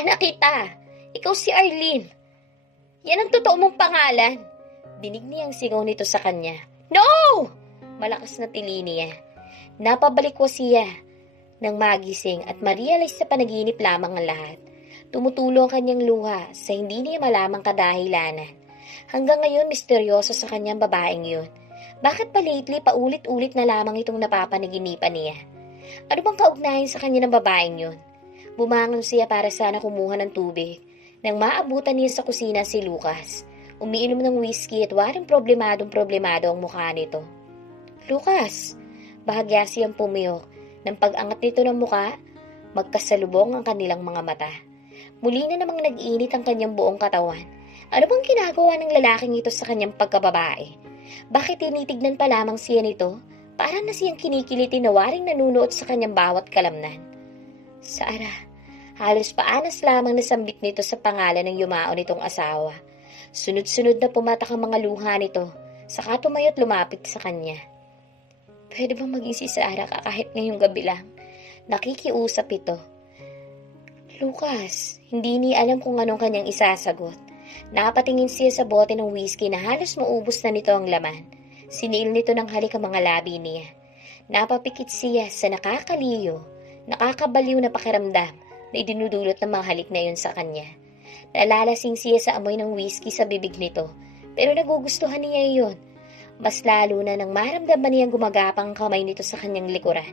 Anak kita, ikaw si Arlene. Yan ang totoo mong pangalan. Dinig niyang sigaw nito sa kanya. No! Malakas na tili niya. Napabalikwas siya nang magising at ma-realize sa panaginip lamang ang lahat. Tumutulo ang kanyang luha sa hindi niya malamang kadahilanan. Hanggang ngayon misteryoso sa kanyang babaeng yun. Bakit pa lately paulit-ulit na lamang itong napapanaginipan niya? Ano bang kaugnayan sa kanya ng babaeng yun? Bumangon siya para sana kumuha ng tubig. Nang maabutan niya sa kusina si Lucas, umiinom ng whiskey at waring problemado ang mukha nito. Lucas, bahagya siyang pumiyok. Nang pag-angat nito ng mukha, magkasalubong ang kanilang mga mata. Muli na namang nag-init ang kanyang buong katawan. Ano bang ginagawa ng lalaking ito sa kanyang pagkababae? Bakit tinitignan pa lamang siya nito? Parang na siyang kinikiliti na waring nanunood sa kanyang bawat kalamnan. Sara, halos paanas lamang nasambit nito sa pangalan ng yumao nitong asawa. Sunod-sunod na pumatak ang mga luha nito, saka tumayo't lumapit sa kanya. Pwede bang maging si Sara ka kahit ngayong gabi lang? Nakikiusap ito. Lucas, hindi niya alam kung anong kanyang isasagot. Napatingin siya sa bote ng whiskey na halos maubos na nito ang laman. Siniil nito ng halik ang mga labi niya. Napapikit siya sa nakakaliyo, nakakabaliw na pakiramdam na idinudulot ng mga halik na yun sa kanya. Nalalasing siya sa amoy ng whiskey sa bibig nito, pero nagugustuhan niya iyon. Mas lalo na nang maramdaman niyang gumagapang ang kamay nito sa kanyang likuran.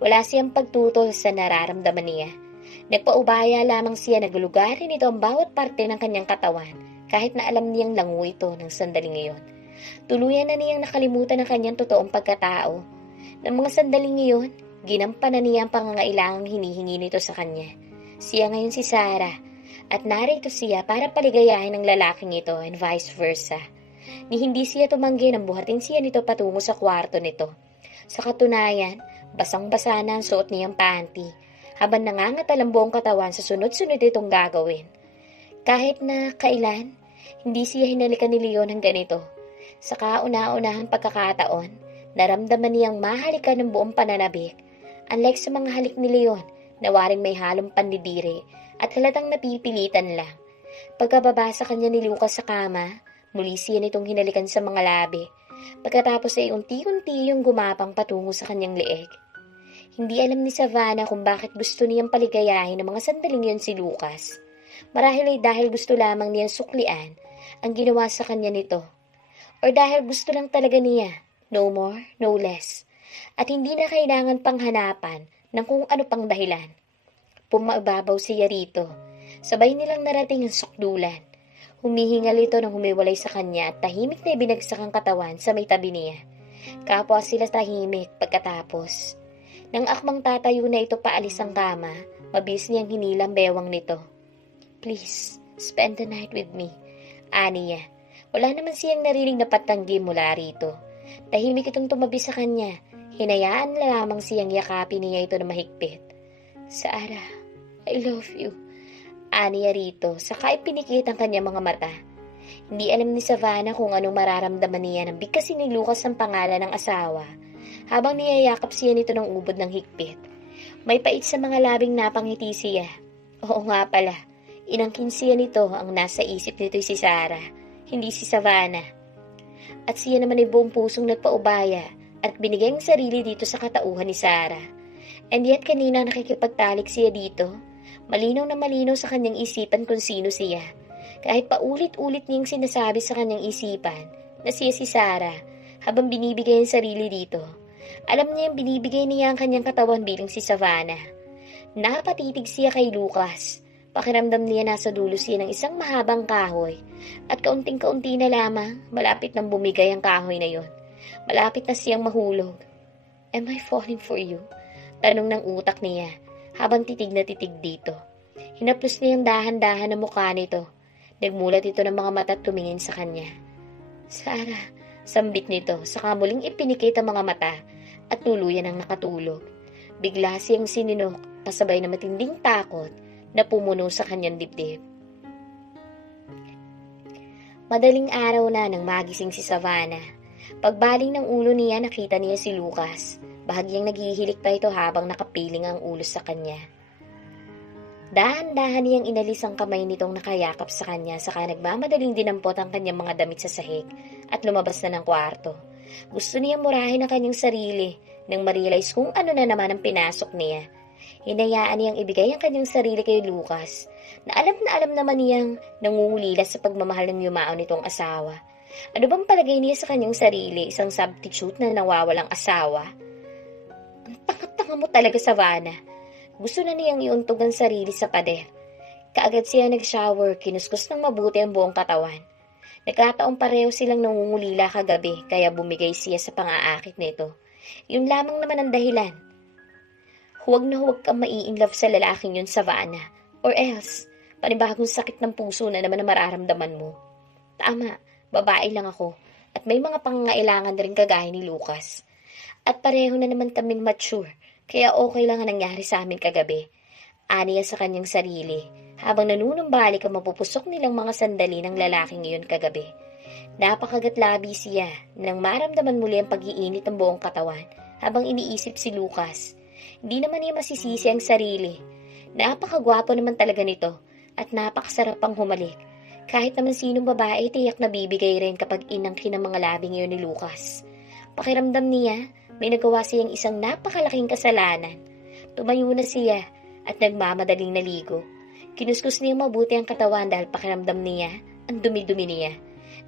Wala siyang pagtutol sa nararamdaman niya. Nagpaubaya lamang siya na gulugarin nito ang bawat parte ng kanyang katawan kahit na alam niyang lango ito ng sandaling iyon. Tuluyan na niyang nakalimutan ang kanyang totoong pagkatao. Ng mga sandaling iyon, ginampanan niya ang pangangailangang hinihingi nito sa kanya. Siya ngayon si Sara at narito siya para paligayahin ng lalaking ito and vice versa. Ni hindi siya tumanggi nang buhatin siya nito patungo sa kwarto nito. Sa katunayan, basang-basa na ang suot niyang panty, habang nangangatal ang buong katawan sa sunod-sunod itong gagawin. Kahit na kailan, hindi siya hinalikan ni Leon ng ganito. Sa kauna-unahang pagkakataon, naramdaman niyang mahalikan ng buong pananabik. Unlike sa mga halik ni Leon, na waring may halong pandidiri at halatang napipilitan lang. Pagkababa sa kanya ni Lucas sa kama, muli siya nitong hinalikan sa mga labi. Pagkatapos ay unti-unti yung gumapang patungo sa kanyang leeg. Hindi alam ni Savannah kung bakit gusto niyang paligayahin ng mga sandaling yun si Lucas. Marahil ay dahil gusto lamang niyang suklian ang ginawa sa kanya nito. Or dahil gusto lang talaga niya, no more, no less. At hindi na kailangan pang hanapan ng kung ano pang dahilan. Pumababaw siya rito. Sabay nilang narating ang sukdulan. Humihingal ito nang humiwalay sa kanya at tahimik na ibinagsak ang katawan sa may tabi niya. Kapwa sila tahimik pagkatapos. Nang akmang tatayo na ito paalis ang kama, mabilis niyang hinilang bewang nito. Please, spend the night with me. Aniya. Wala naman siyang narinig na patanggi mula rito. Tahimik itong tumabi sa kanya. Hinayaan na lamang siyang yakapin niya ito na mahigpit. Sara, I love you. Aniya rito, saka ipinikit ang kanyang mga mata. Hindi alam ni Savannah kung anong mararamdaman niya nang bigkasin ni Lucas ang pangalan ng asawa, habang niyayakap siya nito ng ubod ng higpit. May pait sa mga labing napangiti siya. Oo nga pala, inangkin siya nito ang nasa isip nito'y si Sara, hindi si Savannah. At siya naman ay buong pusong nagpaubaya at binigay ang sarili dito sa katauhan ni Sara. And yet kanina nakikipagtalik siya dito, malinaw na malinaw sa kanyang isipan kung sino siya. Kahit paulit-ulit niyang sinasabi sa kanyang isipan na siya si Sara habang binibigay ang sarili dito. Alam niyang binibigay niya ang kanyang katawan bilang si Savannah. Napatitig siya kay Lucas. Pakiramdam niya nasa dulo siya ng isang mahabang kahoy at kaunting-kaunti na lamang malapit nang bumigay ang kahoy na yon. Malapit na siyang mahulog. Am I falling for you? Tanong ng utak niya habang titig na titig dito. Hinaplos niyang dahan-dahan ang mukha nito. Nagmulat ito ng mga mata at tumingin sa kanya. Sara, sambit nito, saka muling ipinikit ang mga mata at tuluyan ang nakatulog. Bigla siyang sininok, kasabay na matinding takot na pumuno sa kanyang dibdib. Madaling araw na nang magising si Savannah. Pagbaling ng ulo niya, nakita niya si Lucas. Bahagyang naghihilik pa ito habang nakapiling ang ulo sa kanya. Dahan-dahan niyang inalis ang kamay nitong nakayakap sa kanya saka nagmamadaling dinampot ang kanyang mga damit sa sahig at lumabas na ng kwarto. Gusto niyang murahin ang kanyang sarili nang ma-realize kung ano na naman ang pinasok niya. Hinayaan niyang ibigay ang kanyang sarili kay Lucas na alam naman niyang nangungulila sa pagmamahal ng yumao nitong asawa. Ano bang palagay niya sa kanyang sarili, isang substitute na nawawalang asawa? Ang tanga-tanga mo talaga, Savannah. Gusto na niyang iuntog ang sarili sa pader. Kaagad siya nag-shower, kinuskus ng mabuti ang buong katawan. Nagkataong pareho silang nangungulila kagabi, kaya bumigay siya sa pang-aakit nito. Yun lamang naman ang dahilan. Huwag na huwag kang mai-inlove sa lalaking yun, Savannah. Or else, panibagong sakit ng puso na naman ang mararamdaman mo. Tama, babae lang ako, at may mga pangangailangan rin kagaya ni Lucas. At pareho na naman kaming mature, kaya okay lang ang nangyari sa amin kagabi. Aniya sa kanyang sarili, habang nanunumbalik ang mapupusok nilang mga sandali ng lalaking iyon kagabi. Napakagatlabi siya nang maramdaman muli ang pag-iinit ng buong katawan habang iniisip si Lucas. Hindi naman niya masisisi ang sarili. Napakagwapo naman talaga nito at napakasarap pang humalik. Kahit naman sinong babae, tiyak na bibigay rin kapag inangkin ang mga labing iyon ni Lucas. Pakiramdam niya, may nagawa siyang isang napakalaking kasalanan. Tumayo na siya at nagmamadaling naligo. Kinuskus niya mabuti ang katawan dahil pakiramdam niya ang dumi-dumi niya.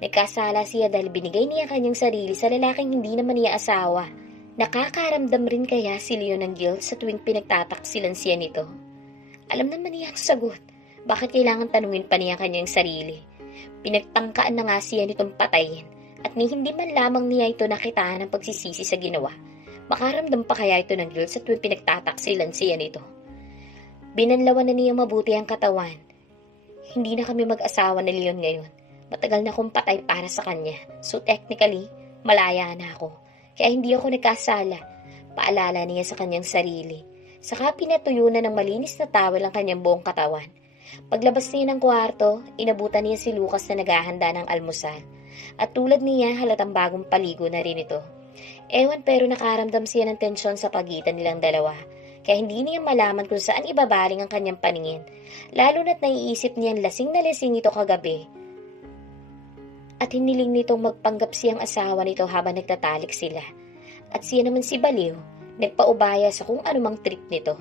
Nagkasala siya dahil binigay niya kanyang sarili sa lalaking hindi naman niya asawa. Nakakaramdam rin kaya si Leon ng guilt sa tuwing pinagtataksilan siya nito? Alam naman niya ang sagot. Bakit kailangan tanungin pa niya kanyang sarili? Pinagtangkaan na nga siya nitong patayin at ni hindi man lamang niya ito nakitaan ng pagsisisi sa ginawa. Makaramdam pa kaya ito ng guilt sa tuwing pinagtataksilan siya nito? Binanlawan na niya mabuti ang katawan. Hindi na kami mag-asawa na Leon ngayon. Matagal na akong patay para sa kanya. So technically, malaya na ako. Kaya hindi ako nagkasala. Paalala niya sa kanyang sarili. Saka pinatuyo na ng malinis na towel ang kanyang buong katawan. Paglabas niya ng kwarto, inabutan niya si Lucas na naghahanda ng almusal. At tulad niya, halatang bagong paligo na rin ito. Ewan pero nakaramdam siya ng tensyon sa pagitan nilang dalawa. Kaya hindi niya malaman kung saan ibabaling ang kanyang paningin. Lalo na't naiisip niyang lasing na lasing ito kagabi. At hiniling nitong magpanggap siyang asawa nito habang nagtatalik sila. At siya naman si Baliw, nagpaubaya sa kung anumang trip nito.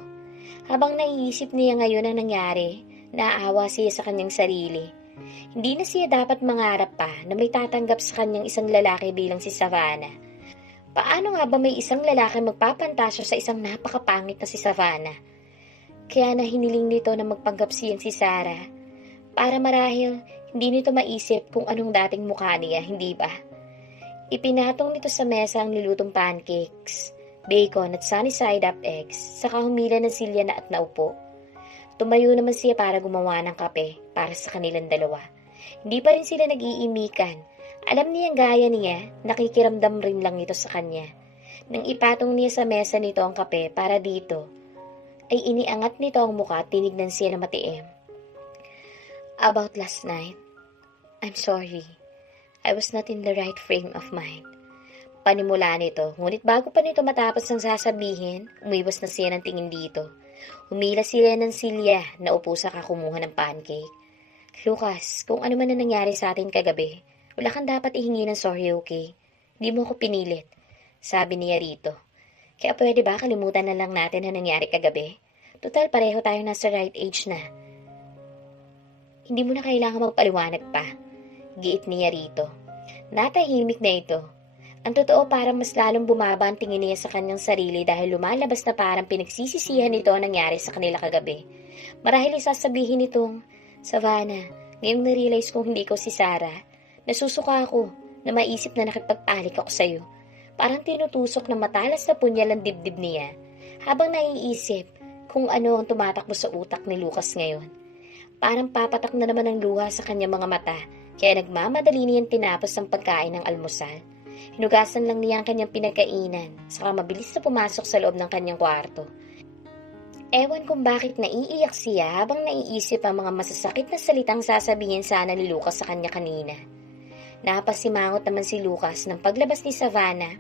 Habang naiisip niya ngayon ang nangyari, naawa siya sa kanyang sarili. Hindi na siya dapat mangarap pa na may tatanggap sa kanyang isang lalaki bilang si Savannah. Paano nga ba may isang lalaki magpapantasyo sa isang napakapangit na si Savannah? Kaya na hiniling nito na magpanggap siyang si Sarah. Para marahil, hindi nito maisip kung anong dating mukha niya, hindi ba? Ipinatong nito sa mesa ang nilutong pancakes, bacon at sunny side up eggs, saka humila ng silya na at naupo. Tumayo naman siya para gumawa ng kape para sa kanilang dalawa. Hindi pa rin sila nag-iimikan. Alam niyang gaya niya, nakikiramdam rin lang ito sa kanya. Nang ipatong niya sa mesa nito ang kape para dito, ay iniangat nito ang muka at tinignan siya na matiim. About last night, I'm sorry. I was not in the right frame of mind. Panimula nito, ngunit bago pa nito matapos ang sasabihin, umiwas na siya ng tingin dito. Humila sila ng silya na upo sa kakumuha ng pancake. Lucas, kung ano man na nangyari sa atin kagabi, wala kang dapat ihingi ng sorry, okay? Hindi mo ako pinilit, sabi niya rito. Kaya pwede ba kalimutan na lang natin ang nangyari kagabi? Total, pareho tayo nasa right age na. Hindi mo na kailangan magpaliwanag pa, giit niya rito. Natahimik na ito. Ang totoo parang mas lalong bumaba ang tingin niya sa kanyang sarili dahil lumalabas na parang pinagsisisihan nito ang nangyari sa kanila kagabi. Marahil isasabihin nitong, Savannah, ngayong narealize kong hindi ko si Sarah, nasusuka ako na maisip na nakipagtalik ako sa'yo. Parang tinutusok ng matalas na punyal ang dibdib niya habang naiisip kung ano ang tumatakbo sa utak ni Lucas ngayon. Parang papatak na naman ang luha sa kanyang mga mata kaya nagmamadali niyang tinapos ang pagkain ng almusal. Hinugasan lang niya ang kanyang pinagkainan saka mabilis na pumasok sa loob ng kanyang kwarto. Ewan kung bakit naiiyak siya habang naiisip ang mga masasakit na salitang sasabihin sana ni Lucas sa kanya kanina. Napasimangot naman si Lucas ng paglabas ni Savannah.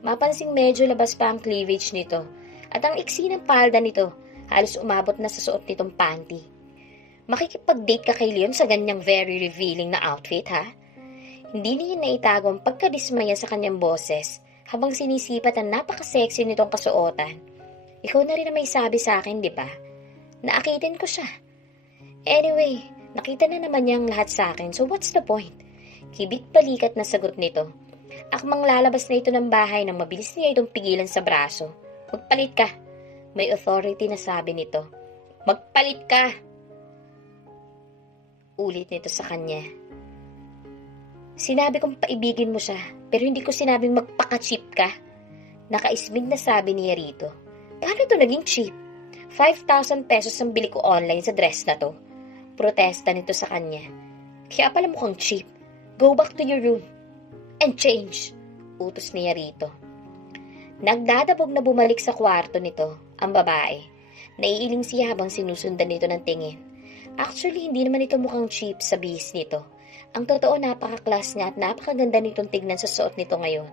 Mapansing medyo labas pa ang cleavage nito at ang iksi ng palda nito Halos umabot na sa suot nitong panty. Makikipag-date ka kay Leon sa ganyang very revealing na outfit, ha? Hindi niya naitago ang pagkadismaya sa kanyang boses habang sinisipat ang napaka-sexy nitong kasuotan. Ikaw na rin na may sabi sa akin, di ba? Naakitin ko siya. Anyway, nakita na naman niya ang lahat sa akin, so what's the point? Kibit balikat na sagot nito. Akmang lalabas na ito ng bahay nang mabilis niya itong pigilan sa braso. Magpalit ka. May authority na sabi nito. Magpalit ka! Ulit nito sa kanya. Sinabi kong paibigin mo siya, pero hindi ko sinabing magpaka-cheap ka. Nakaismig na sabi niya rito. Paano ito naging cheap? 5,000 pesos ang bili ko online sa dress na to. Protesta nito sa kanya. Kaya pala mukhang cheap. Go back to your room and change. Utos niya rito. Nagdadabog na bumalik sa kwarto nito ang babae. Naiiling siya habang sinusundan nito ng tingin. Actually, hindi naman ito mukhang cheap sa bihis nito. Ang totoo, napaka-class nga at napakaganda nitong tignan sa suot nito ngayon.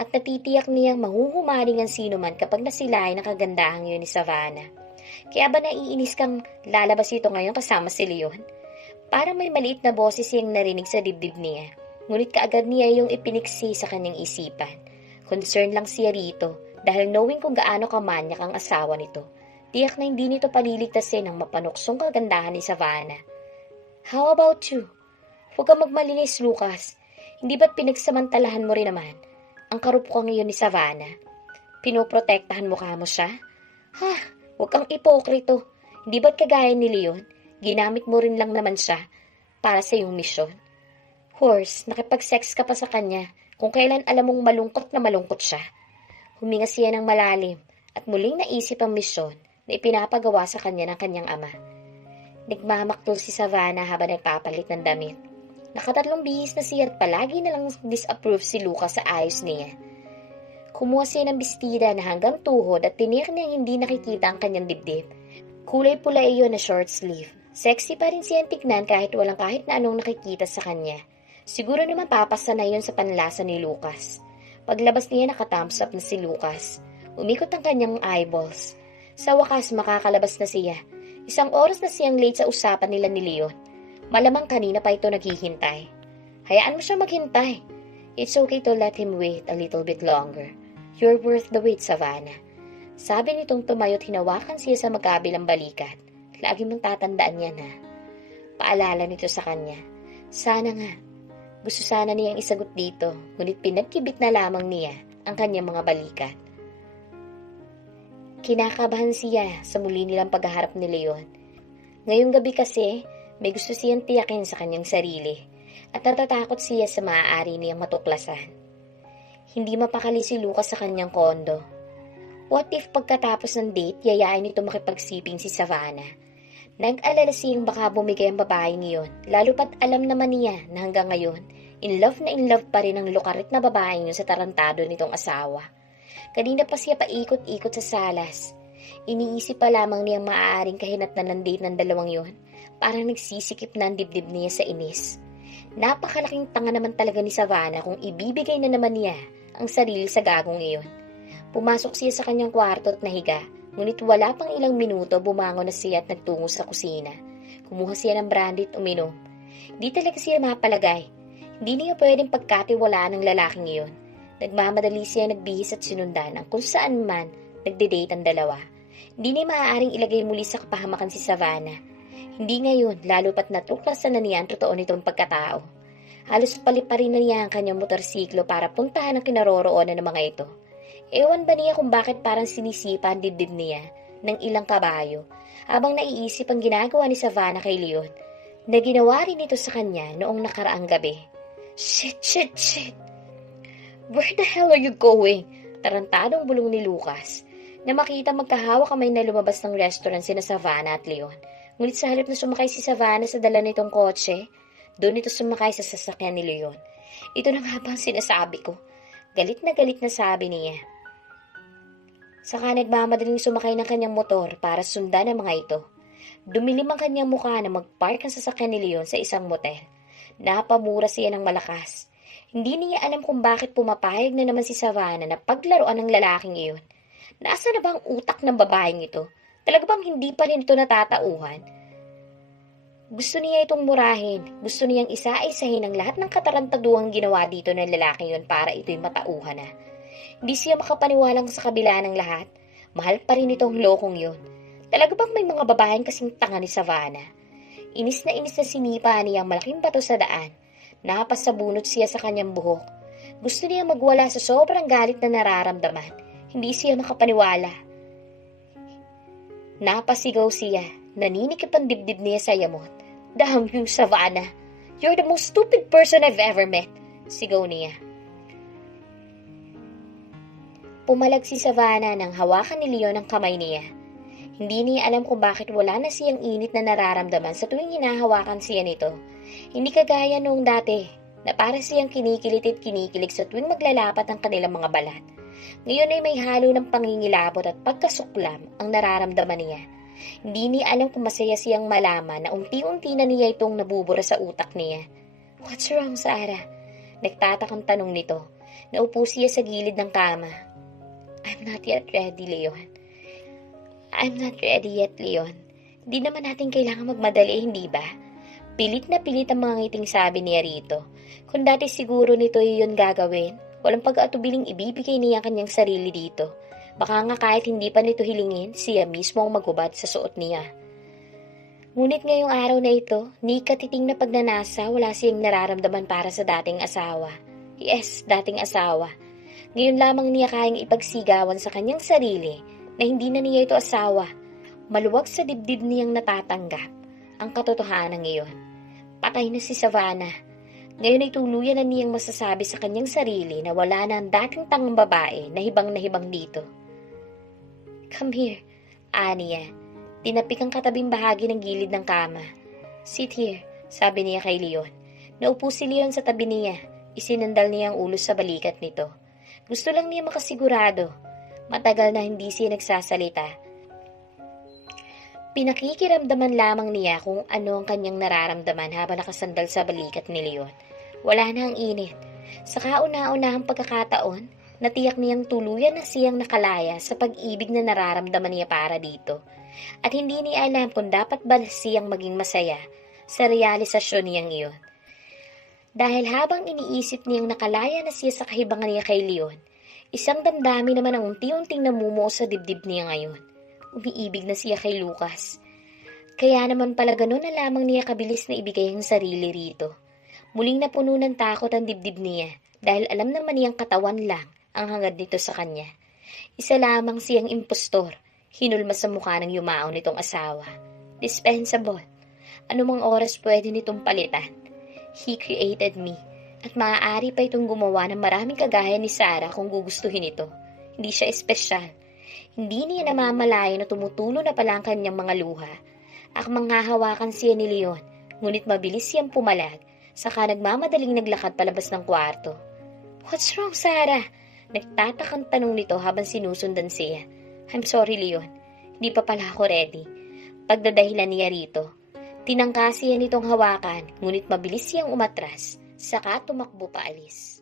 At natitiyak niyang mahuhumaling ang sino man kapag nasilayan ang kagandahang yun ni Savannah. Kaya ba naiinis kang lalabas ito ngayon kasama si Leon? Parang may maliit na boses siyang narinig sa dibdib niya. Ngunit kaagad niya yung ipiniksi sa kanyang isipan. Concern lang siya rito dahil knowing kung gaano kamanyak ang asawa nito. Tiyak na hindi nito paliligtasin ang mapanuksong kagandahan ni Savannah. How about you? Huwag kang magmalinis, Lucas. Hindi ba't pinagsamantalahan mo rin naman ang karupukang ngayon ni Savannah? Pinoprotektahan mo ka mo siya? Ha? Huwag kang ipokrito. Hindi ba't kagaya ni Leon? Ginamit mo rin lang naman siya para sa iyong misyon. Horse, nakipag-sex ka pa sa kanya kung kailan alam mong malungkot na malungkot siya. Huminga siya ng malalim at muling naisip ang misyon na ipinapagawa sa kanya ng kanyang ama. Nagmamaktol si Savannah habang nagpapalit ng damit. Nakatatlong bihis na siya at palagi na lang disapprove si Lucas sa ayos niya. Kumuha siya ng bestida na hanggang tuhod at tiniyak niyang hindi nakikita ang kanyang dibdib. Kulay pula iyon na short sleeve. Sexy pa rin siyang tignan kahit walang kahit na anong nakikita sa kanya. Siguro naman papasa na yun sa panlasa ni Lucas. Paglabas niya nakathumbs up na si Lucas. Umikot ang kanyang eyeballs. Sa wakas makakalabas na siya. Isang oras na siyang late sa usapan nila ni Leon. Malamang kanina pa ito naghihintay. Hayaan mo siya maghintay. It's okay to let him wait a little bit longer. You're worth the wait, Savannah. Sabi nitong tumayo't hinawakan siya sa magkabilang balikat. Lagi mong tatandaan yan, ha. Paalala nito sa kanya. Sana nga. Gusto sana niyang isagot dito, ngunit pinagkibit na lamang niya ang kanyang mga balikat. Kinakabahan siya sa muli nilang paghaharap ni Leon. Ngayong gabi kasi, may gusto siyang tiyakin sa kanyang sarili at natatakot siya sa maaari niyang matuklasan. Hindi mapakali si Lucas sa kanyang kondo. What if pagkatapos ng date, yayain nito makipagsiping si Savannah? Nag-alala siyang baka bumigay ang babaeng iyon, lalo pat alam naman niya na hanggang ngayon, in love pa rin ang lukarit na babaeng yun sa tarantado nitong asawa. Kanina pa siya paikot-ikot sa salas. Iniisip pa lamang niyang maaaring kahinatnan ng date ng dalawang yun. Parang nagsisikip na ang dibdib niya sa inis. Napakalaking tanga naman talaga ni Savannah kung ibibigay na naman niya ang sarili sa gagong iyon. Pumasok siya sa kanyang kwarto at nahiga, ngunit wala pang ilang minuto bumangon na siya at nagtungo sa kusina. Kumuha siya ng brandy at uminom. Di talaga siya mapalagay. Hindi niya pwedeng pagkatiwalaan ng lalaking iyon. Nagmamadali siya nagbihis at sinundan ang kung saan man nagde-date ang dalawa. Hindi niya maaaring ilagay muli sa kapahamakan si Savannah. Hindi ngayon, lalo pat natuklasan na niya ang totoo nitong pagkatao. Halos paliparin na niya ang kanyang motorsiklo para puntahan ang kinaroroonan ng mga ito. Ewan ba niya kung bakit parang sinisipa ang dibdib niya ng ilang kabayo habang naiisip ang ginagawa ni Savannah kay Leon na ginawa rin ito sa kanya noong nakaraang gabi. Shit! Where the hell are you going? Tarantadong bulong ni Lucas na makita magkahawak kamay na lumabas ng restaurant sina Savannah at Leon. Ngunit sa halip na sumakay si Savannah sa dala nitong kotse, doon ito sumakay sa sasakyan ni Leon. Ito na nga ba ang sinasabi ko? Galit na sabi niya. Saka nagmamadaling sumakay ng kanyang motor para sundan ang mga ito. Dumilim ang kanyang mukha na magpark ang sasakyan ni Leon sa isang motel. Napamura siya ng malakas. Hindi niya alam kung bakit pumapayag na naman si Savannah na paglaruan ng lalaking iyon. Nasaan na ba ang utak ng babaeng ito? Talaga bang hindi pa rin ito natatauhan? Gusto niya itong murahin. Gusto niyang isa-isahin ang lahat ng katarantaduhang ginawa dito ng lalaki yon para ito'y matauhan na. Hindi siya makapaniwalang sa kabila ng lahat. Mahal pa rin itong lokong yon. Talaga bang may mga babaeng kasing tanga ni Savannah? Inis na sinipa niya ang malaking bato sa daan. Napasabunot siya sa kanyang buhok. Gusto niya magwala sa sobrang galit na nararamdaman. Hindi siya makapaniwala. Napasigaw siya. Naninikip ang dibdib niya sa yamot. Damn you, Savannah! You're the most stupid person I've ever met! Sigaw niya. Pumalag si Savannah nang hawakan ni Leon ang kamay niya. Hindi niya alam kung bakit wala na siyang init na nararamdaman sa tuwing hinahawakan siya nito. Hindi kagaya noong dati, na para siyang kinikilit at kinikilig sa tuwing maglalapat ang kanilang mga balat. Ngayon ay may halo ng pangingilabot at pagkasuklam ang nararamdaman niya. Hindi niya alam kung masaya siyang malaman na unti-unti na niya itong nabubura sa utak niya. What's wrong, Sarah? Nagtatakang tanong nito. Naupo siya sa gilid ng kama. I'm not yet ready, Leon. I'm not ready yet, Leon. Di naman natin kailangan magmadali, hindi ba? Pilit na pilit ang mga ngiting sabi niya rito. Kung dati siguro nito yun gagawin, walang pag-atubiling ibibigay niya kanyang sarili dito. Baka nga kahit hindi pa nito hilingin, siya mismo ang maghubad sa suot niya. Ngunit ngayong araw na ito, ni katiting na pagnanasa, wala siyang nararamdaman para sa dating asawa. Yes, dating asawa. Ngayon lamang niya kayang ipagsigawan sa kanyang sarili na hindi na niya ito asawa. Maluwag sa dibdib niyang natatanggap ang katotohanan ngayon. Patay na si Savannah. Ngayon ay tuluyan na niyang masasabi sa kanyang sarili na wala na ang dating tangang babae na hibang dito. Come here, Aniya. Tinapik ang katabing bahagi ng gilid ng kama. Sit here, sabi niya kay Leon. Naupo si Leon sa tabi niya. Isinandal niya ang ulo sa balikat nito. Gusto lang niya makasigurado. Matagal na hindi siya nagsasalita. Pinakikiramdaman lamang niya kung ano ang kanyang nararamdaman habang nakasandal sa balikat ni Leon. Wala na ang init. Sa kauna-unahang pagkakataon, natiyak niyang tuluyan na siyang nakalaya sa pag-ibig na nararamdaman niya para dito. At hindi niya alam kung dapat ba siyang maging masaya sa realisasyon niyang iyon. Dahil habang iniisip niyang nakalaya na siya sa kahibangan niya kay Leon, isang damdamin naman ang unti-unting namumuo sa dibdib niya ngayon. Umiibig na siya kay Lucas. Kaya naman pala ganun na lamang niya kabilis na ibigay ang sarili rito. Muling napuno ng takot ang dibdib niya dahil alam naman niyang katawan lang ang hangad nito sa kanya. Isa lamang siyang impostor, hinulma sa mukha ng yumao nitong asawa. Dispensable. Anumang oras pwede nitong palitan. He created me, at maaari pa itong gumawa ng maraming kagaya ni Sarah kung gugustuhin ito. Hindi siya espesyal. Hindi niya namamalayan na tumutulo na pala ang kanyang mga luha. Akmang hahawakan siya ni Leon, ngunit mabilis siyang pumalag, saka nagmamadaling naglakad palabas ng kwarto. What's wrong, Sarah? Nagtatakang tanong nito habang sinusundan siya. I'm sorry, Leon. Hindi pa pala ako ready. Pagdadahilan niya rito. Tinangka siya nitong hawakan, ngunit mabilis siyang umatras, saka tumakbo paalis.